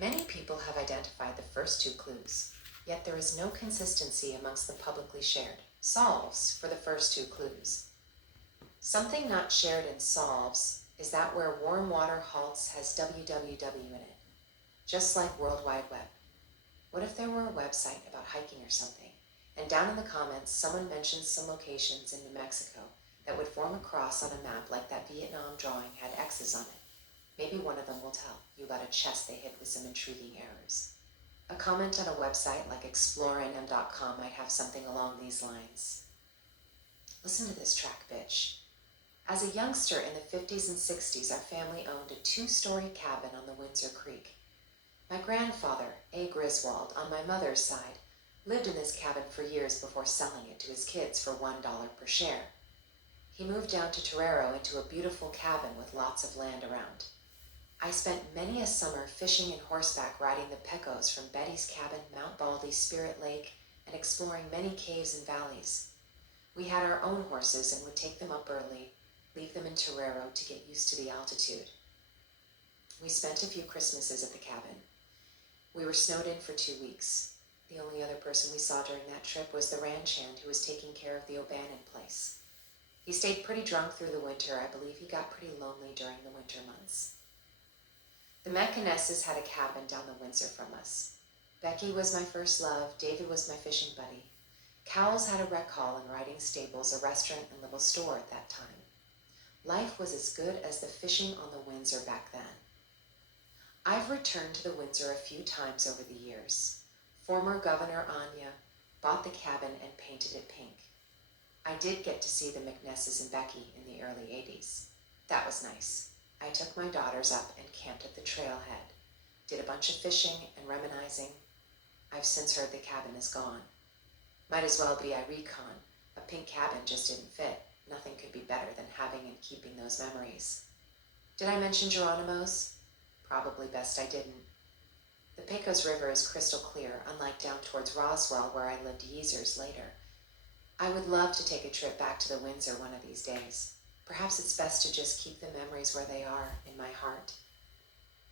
Many people have identified the first two clues, yet there is no consistency amongst the publicly shared solves for the first two clues. Something not shared in solves is that where warm water halts has www in it, just like World Wide Web. What if there were a website about hiking or something, and down in the comments someone mentions some locations in New Mexico that would form a cross on a map like that Vietnam drawing had X's on it? Maybe one of them will tell you about a chest they hid with some intriguing errors. A comment on a website like exploring.com might have something along these lines. Listen to this track, bitch. As a youngster in the 50s and 60s, our family owned a 2-story cabin on the Windsor Creek. My grandfather, A. Griswold, on my mother's side, lived in this cabin for years before selling it to his kids for $1 per share. He moved down to Torero into a beautiful cabin with lots of land around. I spent many a summer fishing and horseback riding the Pecos from Betty's cabin, Mount Baldy, Spirit Lake, and exploring many caves and valleys. We had our own horses and would take them up early, leave them in Torero to get used to the altitude. We spent a few Christmases at the cabin. We were snowed in for 2 weeks. The only other person we saw during that trip was the ranch hand who was taking care of the O'Bannon place. He stayed pretty drunk through the winter. I believe he got pretty lonely during the winter months. The Mechanesses had a cabin down the Windsor from us. Becky was my first love. David was my fishing buddy. Cowles had a rec hall and riding stables, a restaurant and little store at that time. Life was as good as the fishing on the Windsor back then. I've returned to the Windsor a few times over the years. Former Governor Anya bought the cabin and painted it pink. I did get to see the McNesses and Becky in the early 80s. That was nice. I took my daughters up and camped at the trailhead, did a bunch of fishing and reminiscing. I've since heard the cabin is gone. Might as well be Iricon. A pink cabin just didn't fit. Nothing could be better than having and keeping those memories. Did I mention Geronimo's? Probably best I didn't. The Pecos River is crystal clear, unlike down towards Roswell where I lived years later. I would love to take a trip back to the Windsor one of these days. Perhaps it's best to just keep the memories where they are, in my heart.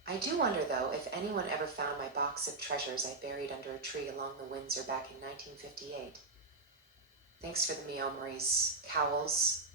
I do wonder, though, if anyone ever found my box of treasures I buried under a tree along the Windsor back in 1958. Thanks for the memories, Cowles,